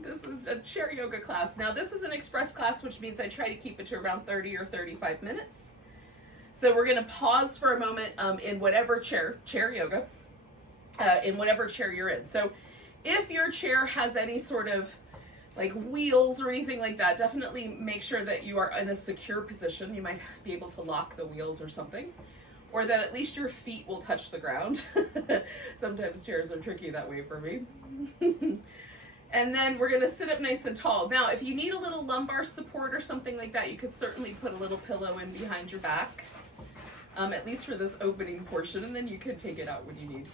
This is a chair yoga class. Now this is an express class, which means I try to keep it to around 30 or 35 minutes. So we're gonna pause for a moment in whatever chair yoga, in whatever chair you're in. So if your chair has any sort of like wheels or anything like that, definitely make sure that you are in a secure position. You might be able to lock the wheels or something, or that at least your feet will touch the ground. Sometimes chairs are tricky that way for me. And then we're gonna sit up nice and tall. Now, if you need a little lumbar support or something like that, you could certainly put a little pillow in behind your back, at least for this opening portion, and then you can take it out when you need.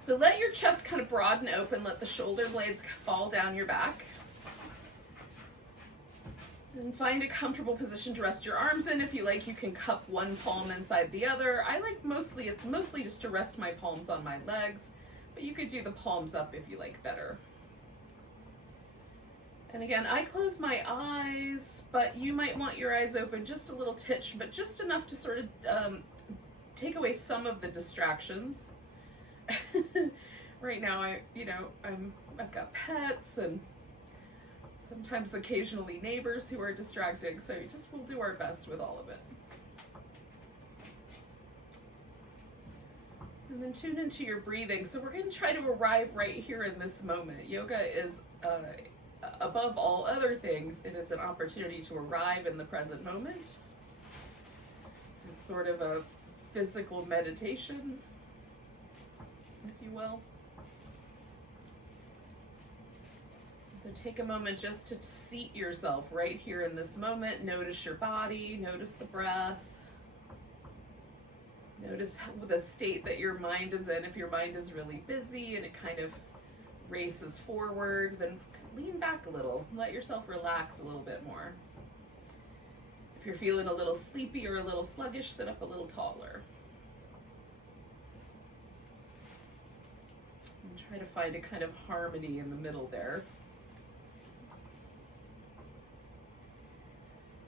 So let your chest kind of broaden open, let the shoulder blades fall down your back. And find a comfortable position to rest your arms in. If you like, you can cup one palm inside the other. I like mostly just to rest my palms on my legs, but you could do the palms up if you like better. And again, I close my eyes, but you might want your eyes open just a little titch, but just enough to sort of take away some of the distractions. Right now, I've got pets and sometimes occasionally neighbors who are distracting, so we'll do our best with all of it. And then tune into your breathing. So we're going to try to arrive right here in this moment. Yoga is, above all other things, it is an opportunity to arrive in the present moment. It's sort of a physical meditation, if you will. So take a moment just to seat yourself right here in this moment. Notice your body, notice the breath. Notice the state that your mind is in. If your mind is really busy and it kind of races forward, then lean back a little. Let yourself relax a little bit more. If you're feeling a little sleepy or a little sluggish, sit up a little taller. And try to find a kind of harmony in the middle there.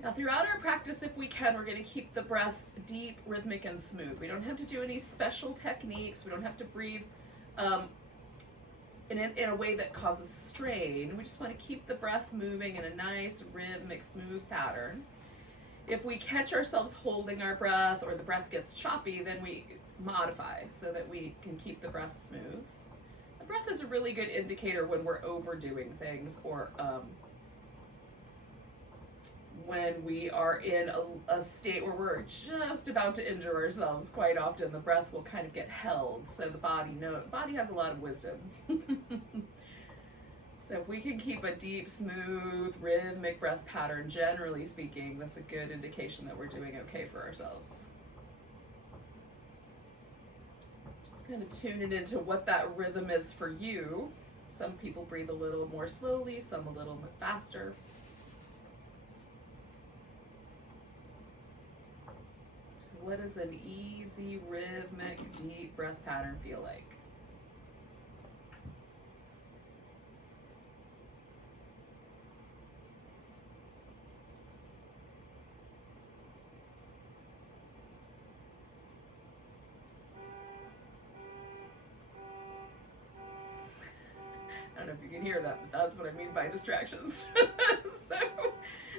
Now throughout our practice, if we can, we're going to keep the breath deep, rhythmic, and smooth. We don't have to do any special techniques. We don't have to breathe in a way that causes strain. We just want to keep the breath moving in a nice, rhythmic, smooth pattern. If we catch ourselves holding our breath or the breath gets choppy, then we modify so that we can keep the breath smooth. The breath is a really good indicator when we're overdoing things or when we are in a state where we're just about to injure ourselves. Quite often the breath will kind of get held, so the body has a lot of wisdom. So if we can keep a deep, smooth, rhythmic breath pattern, generally speaking, that's a good indication that we're doing okay for ourselves. Just kind of tune it into what that rhythm is for you. Some people breathe a little more slowly, some a little bit faster. What does an easy, rhythmic, deep breath pattern feel like? I don't know if you can hear that, but that's what I mean by distractions. So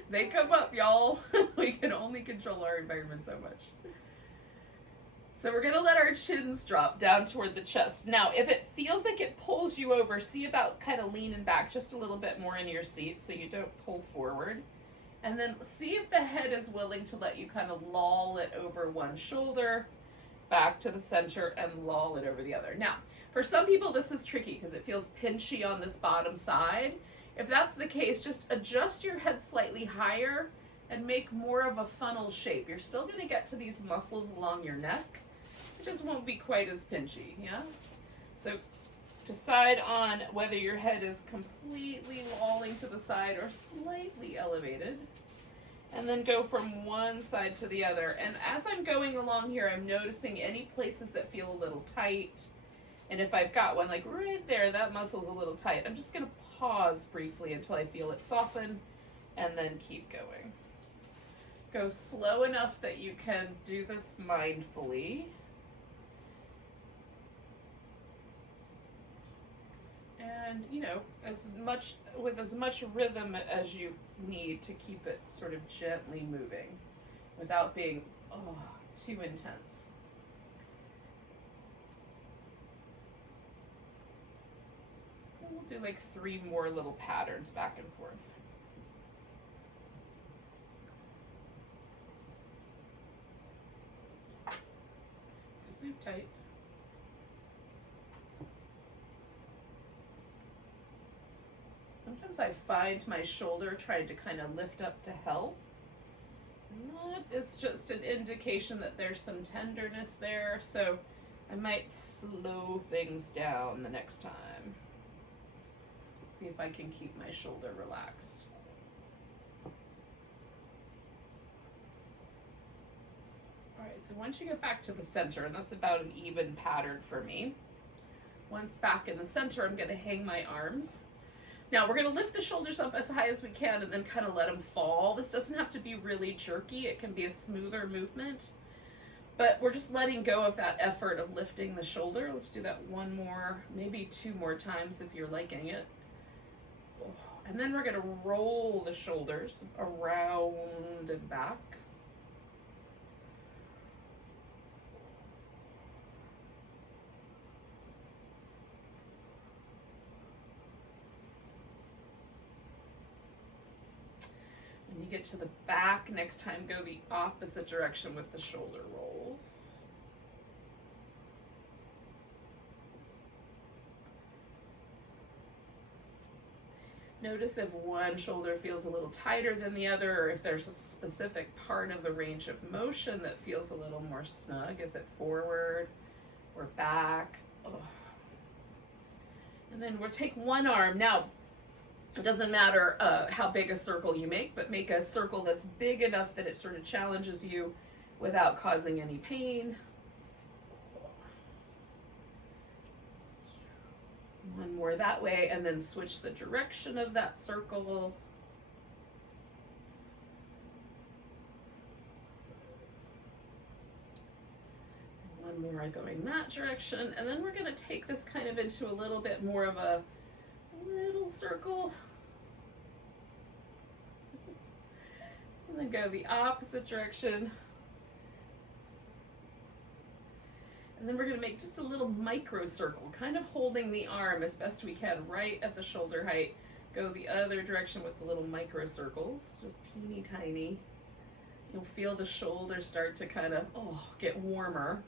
they come up, y'all. We can only control our environment so much. So we're going to let our chins drop down toward the chest. Now, if it feels like it pulls you over, see about kind of leaning back just a little bit more in your seat so you don't pull forward. And then see if the head is willing to let you kind of loll it over one shoulder, back to the center, and loll it over the other. Now, for some people, this is tricky because it feels pinchy on this bottom side. If that's the case, just adjust your head slightly higher and make more of a funnel shape. You're still going to get to these muscles along your neck. It just won't be quite as pinchy, yeah? So decide on whether your head is completely lolling to the side or slightly elevated. And then go from one side to the other. And as I'm going along here, I'm noticing any places that feel a little tight. And if I've got one, like right there, that muscle's a little tight, I'm just going to pause briefly until I feel it soften and then keep going. Go slow enough that you can do this mindfully. And, you know, with as much rhythm as you need to keep it sort of gently moving without being, too intense. And we'll do like 3 more little patterns back and forth. Sleep tight. Sometimes I find my shoulder trying to kind of lift up to help. And that is just an indication that there's some tenderness there, so I might slow things down the next time. See if I can keep my shoulder relaxed. All right, so once you get back to the center, and that's about an even pattern for me. Once back in the center, I'm gonna hang my arms. Now we're gonna lift the shoulders up as high as we can and then kind of let them fall. This doesn't have to be really jerky. It can be a smoother movement, but we're just letting go of that effort of lifting the shoulder. Let's do that 1 more, maybe 2 more times if you're liking it. And then we're gonna roll the shoulders around and back. When you get to the back, next time go the opposite direction with the shoulder rolls. Notice if one shoulder feels a little tighter than the other, or if there's a specific part of the range of motion that feels a little more snug. Is it forward or back? And then we'll take one arm. Now, it doesn't matter how big a circle you make, but make a circle that's big enough that it sort of challenges you without causing any pain. One more that way, and then switch the direction of that circle. One more going that direction, and then we're going to take this kind of into a little bit more of a little circle. And then go the opposite direction. And then we're going to make just a little micro circle, kind of holding the arm as best we can right at the shoulder height. Go the other direction with the little micro circles, just teeny tiny. You'll feel the shoulders start to kind of get warmer.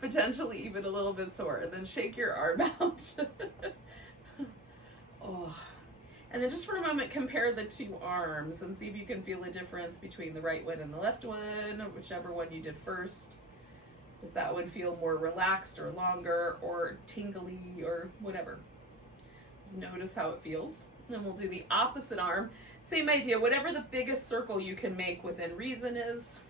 Potentially even a little bit sore. And then shake your arm out. And then just for a moment, compare the 2 arms and see if you can feel a difference between the right one and the left one, or whichever one you did first. Does that one feel more relaxed or longer or tingly or whatever? Just notice how it feels. Then we'll do the opposite arm. Same idea, whatever the biggest circle you can make within reason is.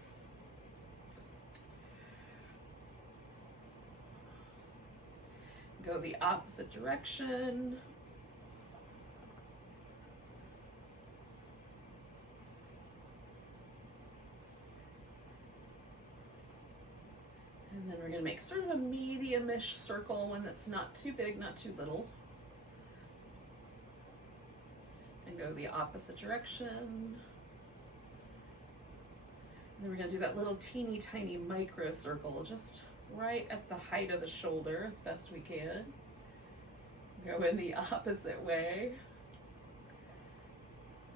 Go the opposite direction. And then we're going to make sort of a medium-ish circle, one that's not too big, not too little. And go the opposite direction. And then we're going to do that little teeny tiny micro circle just right at the height of the shoulder as best we can. Go in the opposite way.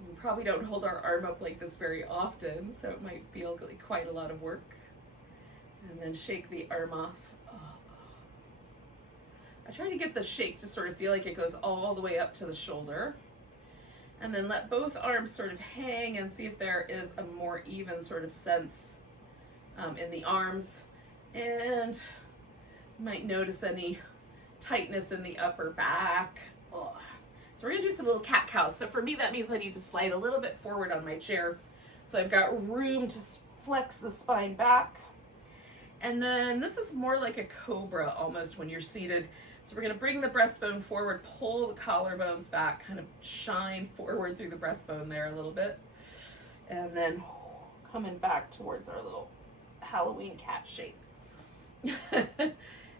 We probably don't hold our arm up like this very often, so it might feel like quite a lot of work. And then shake the arm off. I try to get the shake to sort of feel like it goes all the way up to the shoulder. And then let both arms sort of hang and see if there is a more even sort of sense in the arms. And you might notice any tightness in the upper back. So we're gonna do some little cat-cows. So for me, that means I need to slide a little bit forward on my chair. So I've got room to flex the spine back. And then this is more like a cobra almost when you're seated. So we're gonna bring the breastbone forward, pull the collarbones back, kind of shine forward through the breastbone there a little bit. And then coming back towards our little Halloween cat shape.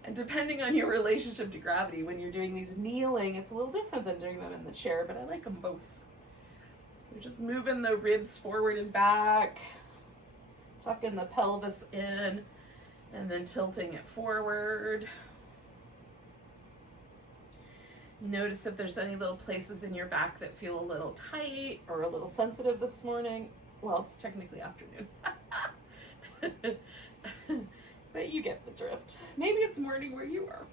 And depending on your relationship to gravity, when you're doing these kneeling, it's a little different than doing them in the chair, but I like them both. So just moving the ribs forward and back, tucking the pelvis in, and then tilting it forward. Notice if there's any little places in your back that feel a little tight or a little sensitive this morning. Well, it's technically afternoon. But you get the drift. Maybe it's morning where you are.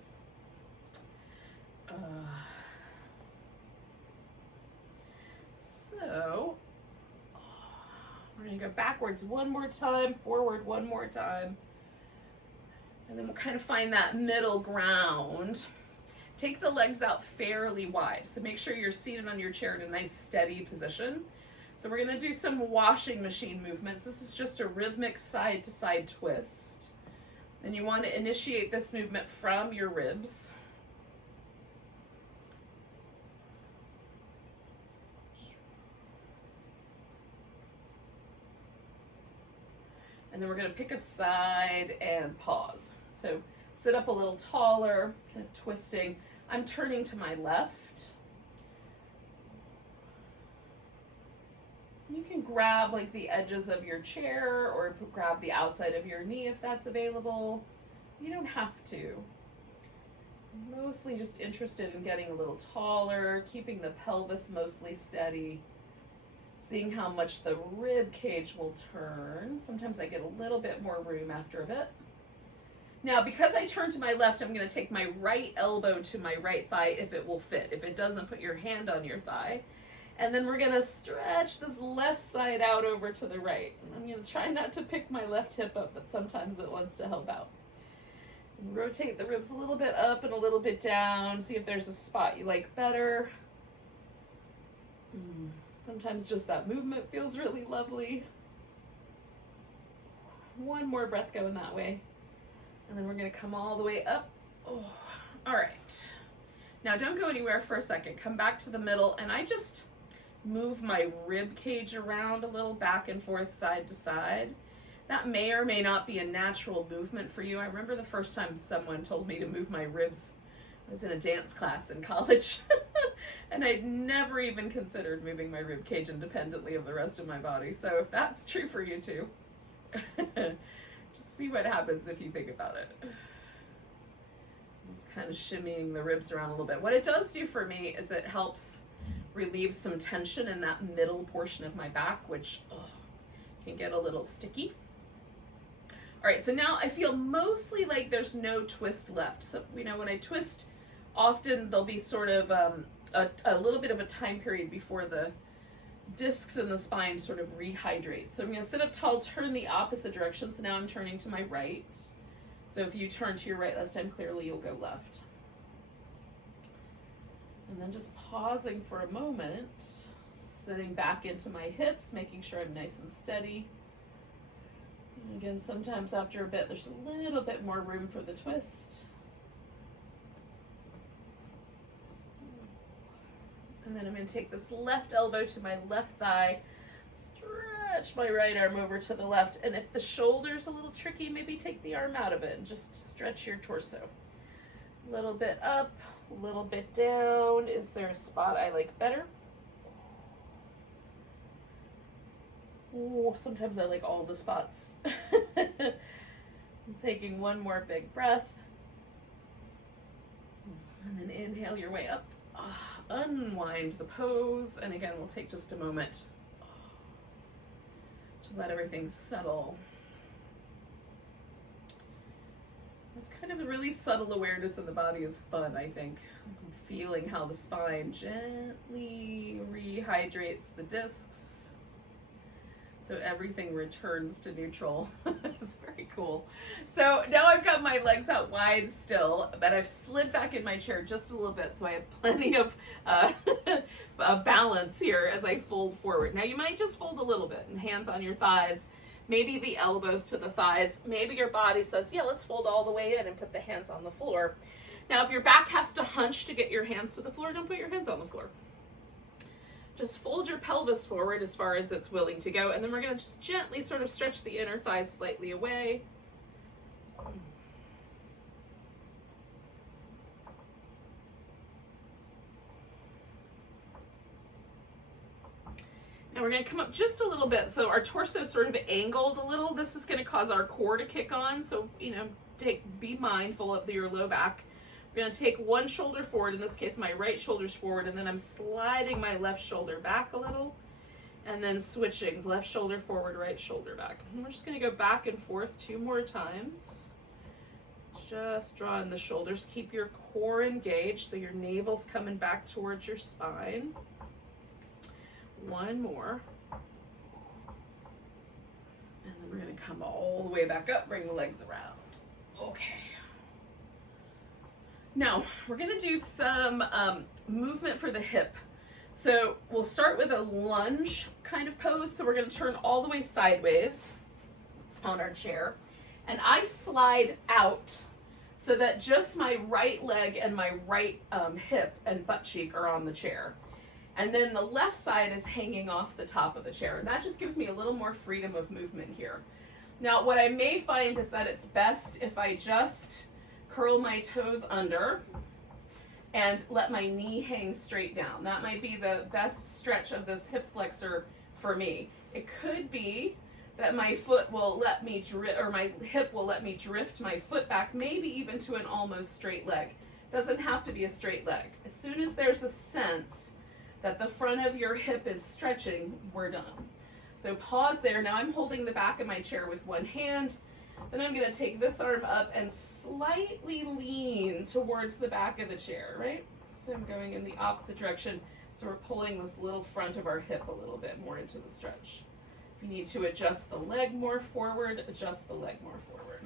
So, we're going to go backwards one more time, forward one more time. And then we'll kind of find that middle ground. Take the legs out fairly wide. So make sure you're seated on your chair in a nice steady position. So we're going to do some washing machine movements. This is just a rhythmic side to side twist. And you want to initiate this movement from your ribs. And then we're going to pick a side and pause. So sit up a little taller, kind of twisting. I'm turning to my left. You can grab like the edges of your chair or grab the outside of your knee if that's available. You don't have to. I'm mostly just interested in getting a little taller, keeping the pelvis mostly steady, seeing how much the rib cage will turn. Sometimes I get a little bit more room after a bit. Now, because I turn to my left, I'm going to take my right elbow to my right thigh if it will fit. If it doesn't, put your hand on your thigh. And then we're going to stretch this left side out over to the right. And I'm going to try not to pick my left hip up, but sometimes it wants to help out. And rotate the ribs a little bit up and a little bit down. See if there's a spot you like better. Sometimes just that movement feels really lovely. One more breath going that way. And then we're going to come all the way up. Oh, all right. Now don't go anywhere for a second. Come back to the middle, and I just move my rib cage around a little, back and forth, side to side. That may or may not be a natural movement for you. I remember the first time someone told me to move my ribs. I was in a dance class in college, and I'd never even considered moving my rib cage independently of the rest of my body. So if that's true for you too, just see what happens if you think about it. Just kind of shimmying the ribs around a little bit. What it does do for me is it helps relieve some tension in that middle portion of my back, which can get a little sticky. All right, so now I feel mostly like there's no twist left. So, you know, when I twist, often there'll be sort of a little bit of a time period before the discs in the spine sort of rehydrate. So I'm going to sit up tall, turn the opposite direction. So now I'm turning to my right. So if you turn to your right last time, clearly you'll go left. And then just pausing for a moment, sitting back into my hips, making sure I'm nice and steady. And again, sometimes after a bit, there's a little bit more room for the twist. And then I'm going to take this left elbow to my left thigh, stretch my right arm over to the left, and if the shoulder's a little tricky, maybe take the arm out of it and just stretch your torso. A little bit up, a little bit down. Is there a spot I like better? Oh, sometimes I like all the spots. I'm taking one more big breath. And then inhale your way up. Unwind the pose. And again, we'll take just a moment to let everything settle. This kind of a really subtle awareness of the body is fun, I think. Feeling how the spine gently rehydrates the discs, so everything returns to neutral. It's very cool. So now I've got my legs out wide still, but I've slid back in my chair just a little bit, so I have plenty of balance here as I fold forward. Now you might just fold a little bit, and hands on your thighs, maybe the elbows to the thighs. Maybe your body says, yeah, let's fold all the way in and put the hands on the floor. Now if your back has to hunch to get your hands to the floor, don't put your hands on the floor. Just fold your pelvis forward as far as it's willing to go, and then we're going to just gently sort of stretch the inner thighs slightly away. And we're gonna come up just a little bit. So our torso is sort of angled a little. This is gonna cause our core to kick on. So, you know, be mindful of your low back. We're gonna take one shoulder forward, in this case, my right shoulder's forward, and then I'm sliding my left shoulder back a little, and then switching, left shoulder forward, right shoulder back. And we're just gonna go back and forth 2 more times. Just drawing the shoulders. Keep your core engaged so your navel's coming back towards your spine. 1 more. And then we're gonna come all the way back up, bring the legs around. Okay. Now, we're gonna do some movement for the hip. So we'll start with a lunge kind of pose. So we're gonna turn all the way sideways on our chair. And I slide out so that just my right leg and my right hip and butt cheek are on the chair. And then the left side is hanging off the top of the chair. And that just gives me a little more freedom of movement here. Now, what I may find is that it's best if I just curl my toes under and let my knee hang straight down. That might be the best stretch of this hip flexor for me. It could be that my foot will let me or my hip will let me drift my foot back, maybe even to an almost straight leg. Doesn't have to be a straight leg. As soon as there's a sense that the front of your hip is stretching, we're done. So pause there. Now I'm holding the back of my chair with one hand. Then I'm gonna take this arm up and slightly lean towards the back of the chair, right? So I'm going in the opposite direction. So we're pulling this little front of our hip a little bit more into the stretch. If you need to adjust the leg more forward, adjust the leg more forward.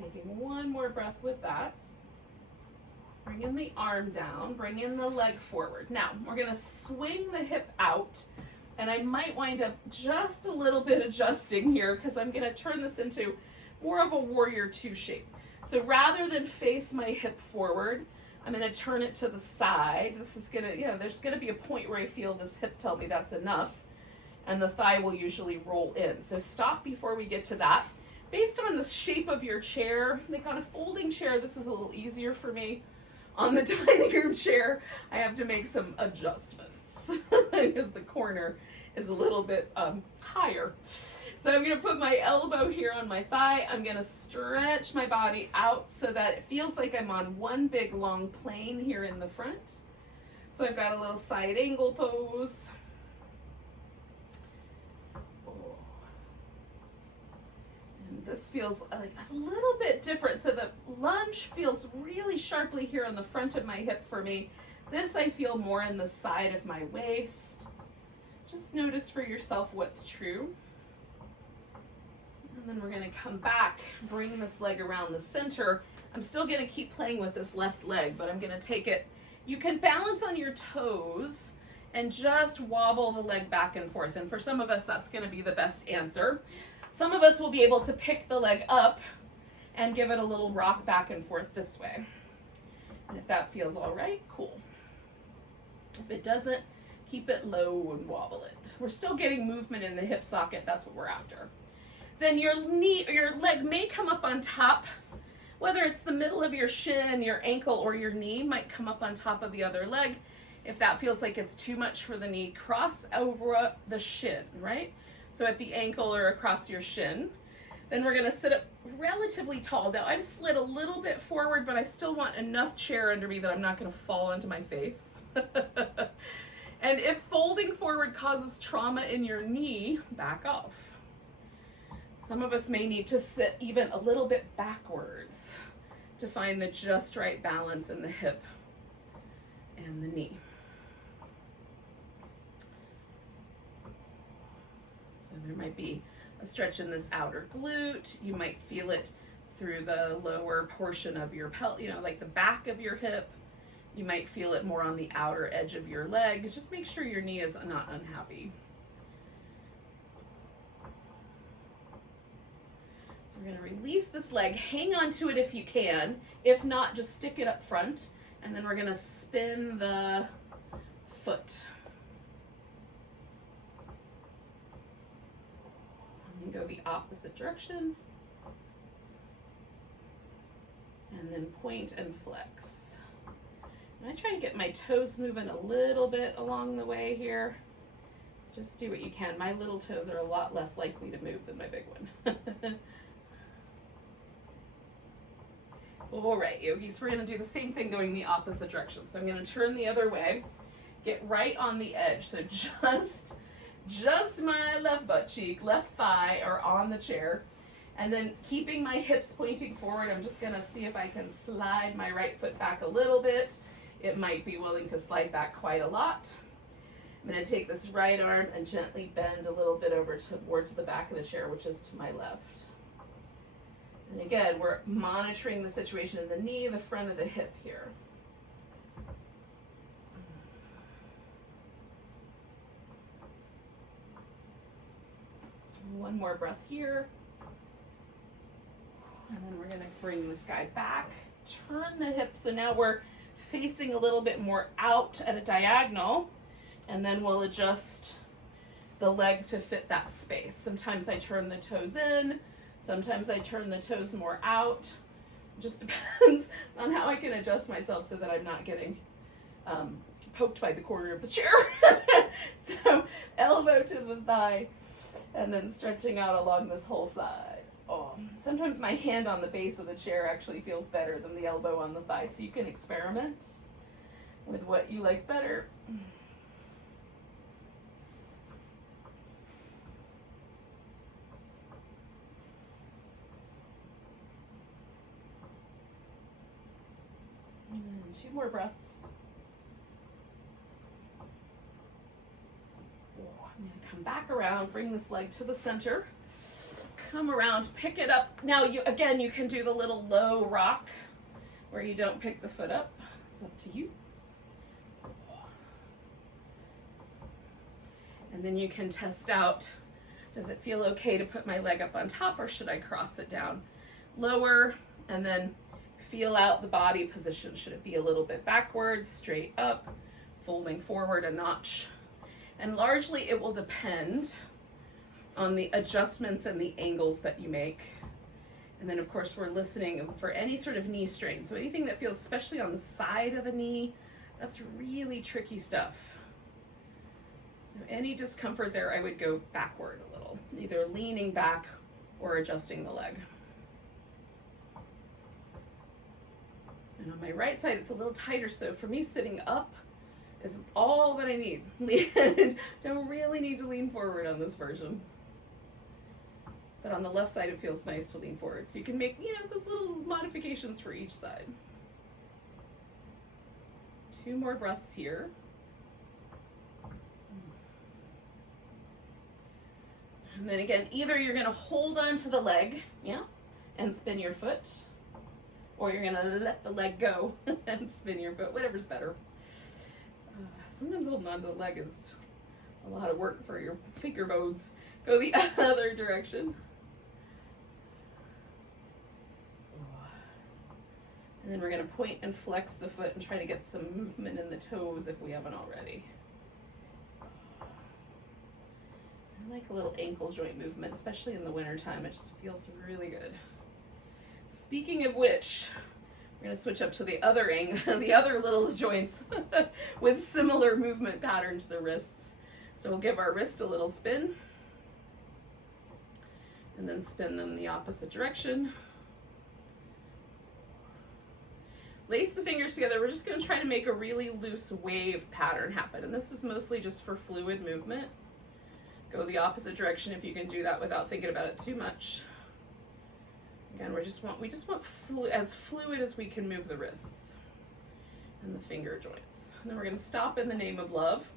Taking one more breath with that. Bring in the arm down, bring in the leg forward. Now, we're gonna swing the hip out, and I might wind up just a little bit adjusting here because I'm gonna turn this into more of a warrior 2 shape. So rather than face my hip forward, I'm gonna turn it to the side. This is gonna, there's gonna be a point where I feel this hip tell me that's enough, and the thigh will usually roll in. So stop before we get to that. Based on the shape of your chair, like on a folding chair, this is a little easier for me. On the dining room chair, I have to make some adjustments because the corner is a little bit higher. So I'm gonna put my elbow here on my thigh. I'm gonna stretch my body out so that it feels like I'm on one big long plane here in the front. So I've got a little side angle pose. And this feels like a little bit different. So the lunge feels really sharply here on the front of my hip for me. This I feel more in the side of my waist. Just notice for yourself what's true. And then we're gonna come back, bring this leg around the center. I'm still gonna keep playing with this left leg, but I'm gonna take it. You can balance on your toes and just wobble the leg back and forth. And for some of us, that's gonna be the best answer. Some of us will be able to pick the leg up and give it a little rock back and forth this way. And if that feels all right, cool. If it doesn't, keep it low and wobble it. We're still getting movement in the hip socket. That's what we're after. Then your knee or your leg may come up on top, whether it's the middle of your shin, your ankle, or your knee might come up on top of the other leg. If that feels like it's too much for the knee, cross over the shin, right? So at the ankle or across your shin. Then we're gonna sit up relatively tall. Now I've slid a little bit forward, but I still want enough chair under me that I'm not gonna fall onto my face. And if folding forward causes trauma in your knee, back off. Some of us may need to sit even a little bit backwards to find the just right balance in the hip and the knee. So there might be a stretch in this outer glute. You might feel it through the lower portion of your pelvis, like the back of your hip. You might feel it more on the outer edge of your leg. Just make sure your knee is not unhappy. So we're gonna release this leg. Hang on to it if you can. If not, just stick it up front. And then we're gonna spin the foot. And go the opposite direction. And then point and flex. I try to get my toes moving a little bit along the way here. Just do what you can. My little toes are a lot less likely to move than my big one. All right, yogis, we're going to do the same thing going the opposite direction. So I'm going to turn the other way, get right on the edge. So just my left butt cheek, left thigh are on the chair. And then keeping my hips pointing forward, I'm just going to see if I can slide my right foot back a little bit. It might be willing to slide back quite a lot. I'm going to take this right arm and gently bend a little bit over towards the back of the chair, which is to my left. And again, we're monitoring the situation in the knee, the front of the hip here. One more breath here. And then we're going to bring this guy back, turn the hips. So now we're facing a little bit more out at a diagonal, and then we'll adjust the leg to fit that space. Sometimes I turn the toes in, sometimes I turn the toes more out. It just depends on how I can adjust myself so that I'm not getting poked by the corner of the chair. So elbow to the thigh, and then stretching out along this whole side. Oh, sometimes my hand on the base of the chair actually feels better than the elbow on the thigh, so you can experiment with what you like better. And 2 more breaths. I'm going to come back around, bring this leg to the center. Come around, pick it up. Now, you can do the little low rock where you don't pick the foot up. It's up to you. And then you can test out, does it feel okay to put my leg up on top, or should I cross it down lower? And then feel out the body position. Should it be a little bit backwards, straight up, folding forward a notch? And largely it will depend on the adjustments and the angles that you make. And then of course we're listening for any sort of knee strain. So anything that feels, especially on the side of the knee, that's really tricky stuff. So any discomfort there, I would go backward a little, either leaning back or adjusting the leg. And on my right side, it's a little tighter. So for me, sitting up is all that I need. Don't really need to lean forward on this version. But on the left side, it feels nice to lean forward. So you can make, those little modifications for each side. 2 more breaths here. And then again, either you're going to hold on to the leg, and spin your foot, or you're going to let the leg go and spin your foot, whatever's better. Sometimes holding on to the leg is a lot of work for your finger bones. Go the other direction. And then we're going to point and flex the foot and try to get some movement in the toes if we haven't already. I like a little ankle joint movement, especially in the wintertime. It just feels really good. Speaking of which, we're going to switch up to the other the other little joints with similar movement pattern to the wrists. So we'll give our wrist a little spin, and then spin them the opposite direction. Lace the fingers together. We're just going to try to make a really loose wave pattern happen. And this is mostly just for fluid movement. Go the opposite direction if you can do that without thinking about it too much. Again, we just want as fluid as we can move the wrists and the finger joints. And then we're going to stop in the name of love.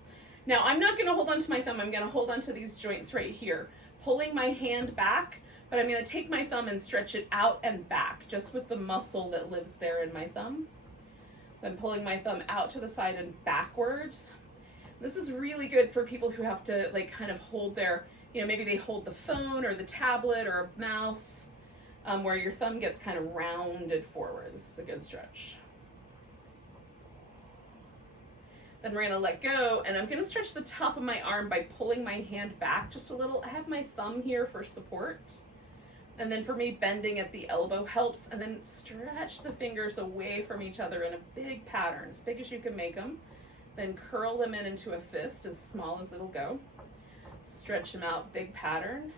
Now, I'm not going to hold on to my thumb. I'm going to hold on to these joints right here, pulling my hand back, but I'm going to take my thumb and stretch it out and back, just with the muscle that lives there in my thumb. So I'm pulling my thumb out to the side and backwards. This is really good for people who have to kind of hold their, maybe they hold the phone or the tablet or a mouse, where your thumb gets kind of rounded forward. This is a good stretch. Then we're going to let go, and I'm going to stretch the top of my arm by pulling my hand back just a little. I have my thumb here for support, And then for me, bending at the elbow helps. And then stretch the fingers away from each other in a big pattern, as big as you can make them. Then curl them in into a fist, as small as it'll go. Stretch them out, big pattern.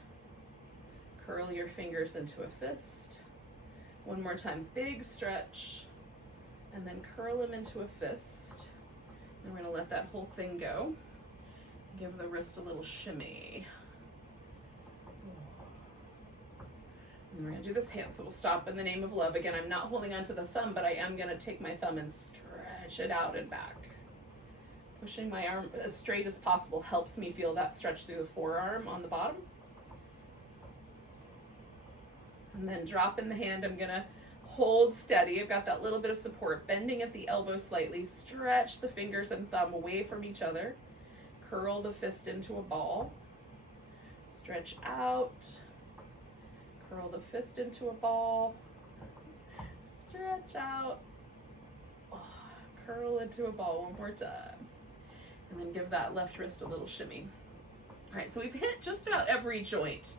Curl your fingers into a fist. One more time, big stretch. And then curl them into a fist. And we're gonna let that whole thing go. Give the wrist a little shimmy. And we're gonna do this hand, so we'll stop in the name of love. Again, I'm not holding onto the thumb, but I am gonna take my thumb and stretch it out and back. Pushing my arm as straight as possible helps me feel that stretch through the forearm on the bottom. And then drop in the hand. I'm gonna hold steady. I've got that little bit of support, bending at the elbow slightly. Stretch the fingers and thumb away from each other. Curl the fist into a ball. Stretch out. Curl the fist into a ball. Stretch out. Oh, curl into a ball one more time. And then give that left wrist a little shimmy. All right, so we've hit just about every joint.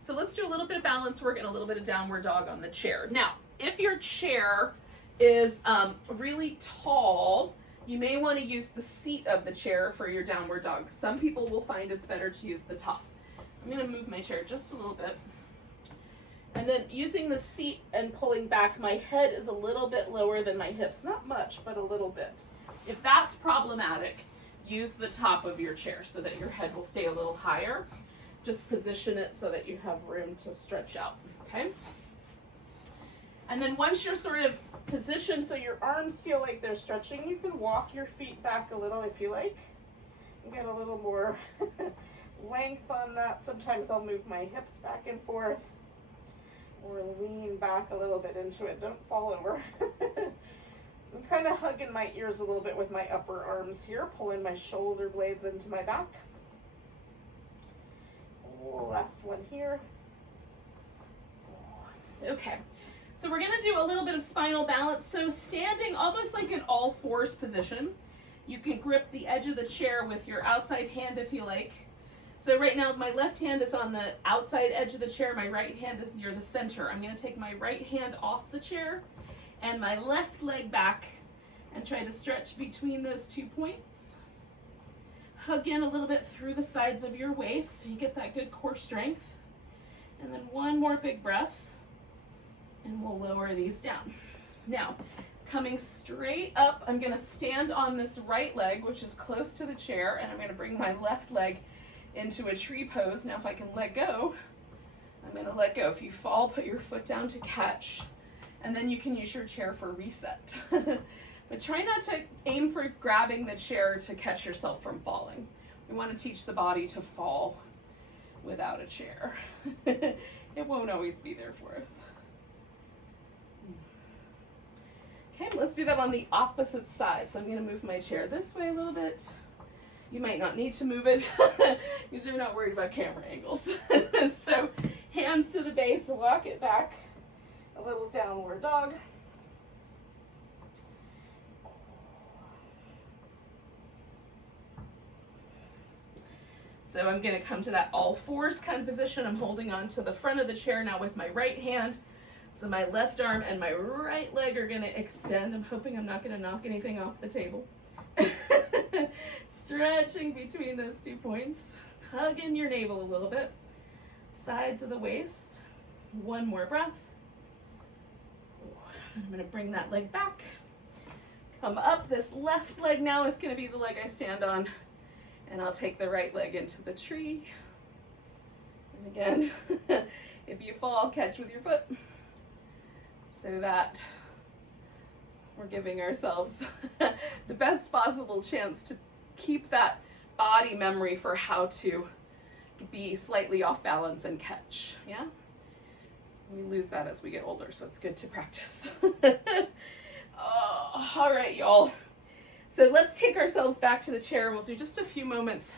So let's do a little bit of balance work and a little bit of downward dog on the chair. Now, if your chair is really tall, you may want to use the seat of the chair for your downward dog. Some people will find it's better to use the top. I'm going to move my chair just a little bit. And then using the seat and pulling back, my head is a little bit lower than my hips. Not much, but a little bit. If that's problematic, use the top of your chair so that your head will stay a little higher. Just position it so that you have room to stretch out, okay? And then once you're sort of positioned so your arms feel like they're stretching, you can walk your feet back a little if you like. And get a little more length on that. Sometimes I'll move my hips back and forth or lean back a little bit into it. Don't fall over. I'm kind of hugging my ears a little bit with my upper arms here, pulling my shoulder blades into my back. Last one here. Okay, so we're gonna do a little bit of spinal balance. So standing almost like an all fours position. You can grip the edge of the chair with your outside hand if you like. So right now my left hand is on the outside edge of the chair, my right hand is near the center. I'm gonna take my right hand off the chair and my left leg back and try to stretch between those 2 points. Hug in a little bit through the sides of your waist so you get that good core strength. And then one more big breath and we'll lower these down. Now, coming straight up, I'm gonna stand on this right leg, which is close to the chair, and I'm gonna bring my left leg into a tree pose. Now if I can let go, I'm gonna let go. If you fall, put your foot down to catch, and then you can use your chair for reset. But try not to aim for grabbing the chair to catch yourself from falling. We want to teach the body to fall without a chair. It won't always be there for us. Okay, let's do that on the opposite side. So I'm going to move my chair this way a little bit. You might not need to move it because you're not worried about camera angles. So hands to the base, walk it back. A little downward dog. So I'm going to come to that all fours kind of position. I'm holding on to the front of the chair now with my right hand. So my left arm and my right leg are going to extend. I'm hoping I'm not going to knock anything off the table. Stretching between those 2 points. Hug in your navel a little bit. Sides of the waist. One more breath. I'm going to bring that leg back. Come up. This left leg now is going to be the leg I stand on. And I'll take the right leg into the tree. And again, if you fall, catch with your foot. So that we're giving ourselves the best possible chance to keep that body memory for how to be slightly off balance and catch, yeah? We lose that as we get older, so it's good to practice. Oh, all right, y'all. So let's take ourselves back to the chair. We'll do just a few moments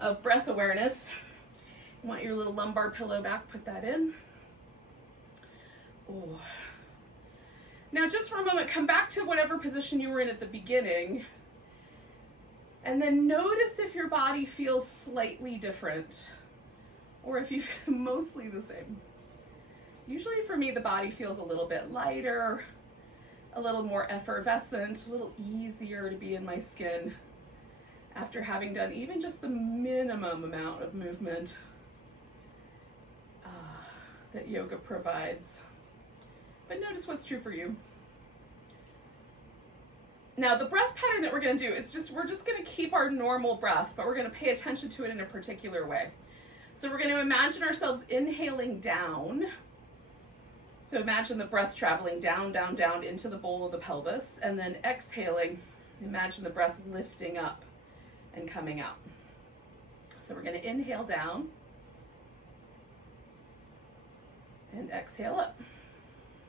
of breath awareness. You want your little lumbar pillow back, put that in. Oh. Now just for a moment, come back to whatever position you were in at the beginning. And then notice if your body feels slightly different or if you feel mostly the same. Usually for me, the body feels a little bit lighter, a little more effervescent, a little easier to be in my skin after having done even just the minimum amount of movement that yoga provides. But notice what's true for you. Now the breath pattern that we're going to do is we're just going to keep our normal breath, but we're going to pay attention to it in a particular way. So we're going to imagine ourselves inhaling down. So imagine the breath traveling down, down, down into the bowl of the pelvis, and then exhaling, imagine the breath lifting up and coming out. So we're going to inhale down and exhale up.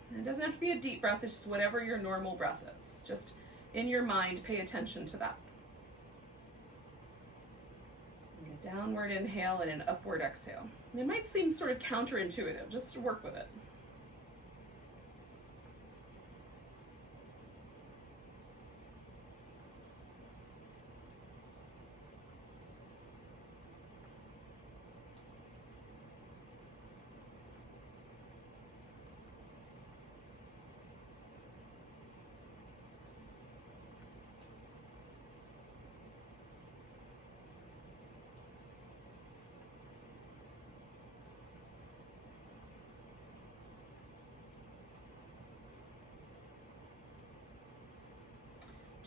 And it doesn't have to be a deep breath, it's just whatever your normal breath is. Just in your mind, pay attention to that. A downward inhale and an upward exhale. And it might seem sort of counterintuitive, just work with it.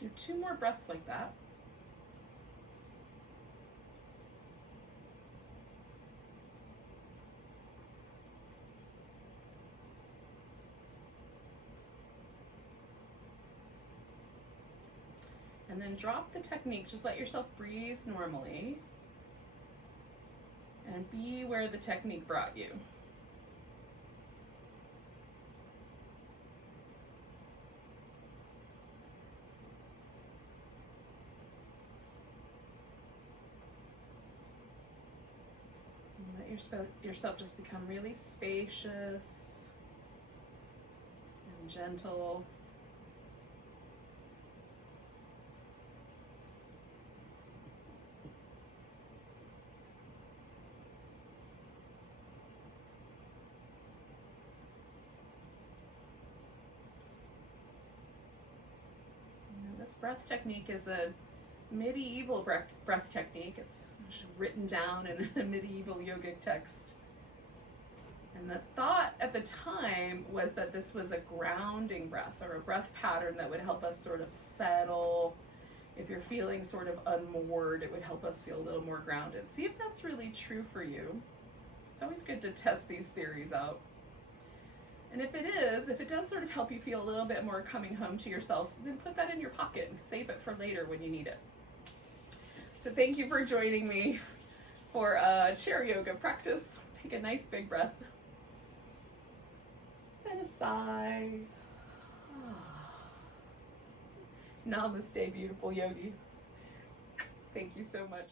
Do 2 more breaths like that. And then drop the technique. Just let yourself breathe normally and be where the technique brought you. Let yourself just become really spacious and gentle. This breath technique is a medieval breath technique. It's written down in a medieval yogic text. And the thought at the time was that this was a grounding breath, or a breath pattern that would help us sort of settle. If you're feeling sort of unmoored, it would help us feel a little more grounded. See if that's really true for you. It's always good to test these theories out. And if it does sort of help you feel a little bit more coming home to yourself, then put that in your pocket and save it for later when you need it. So thank you for joining me for a chair yoga practice. Take a nice big breath. And a sigh. Namaste, beautiful yogis. Thank you so much.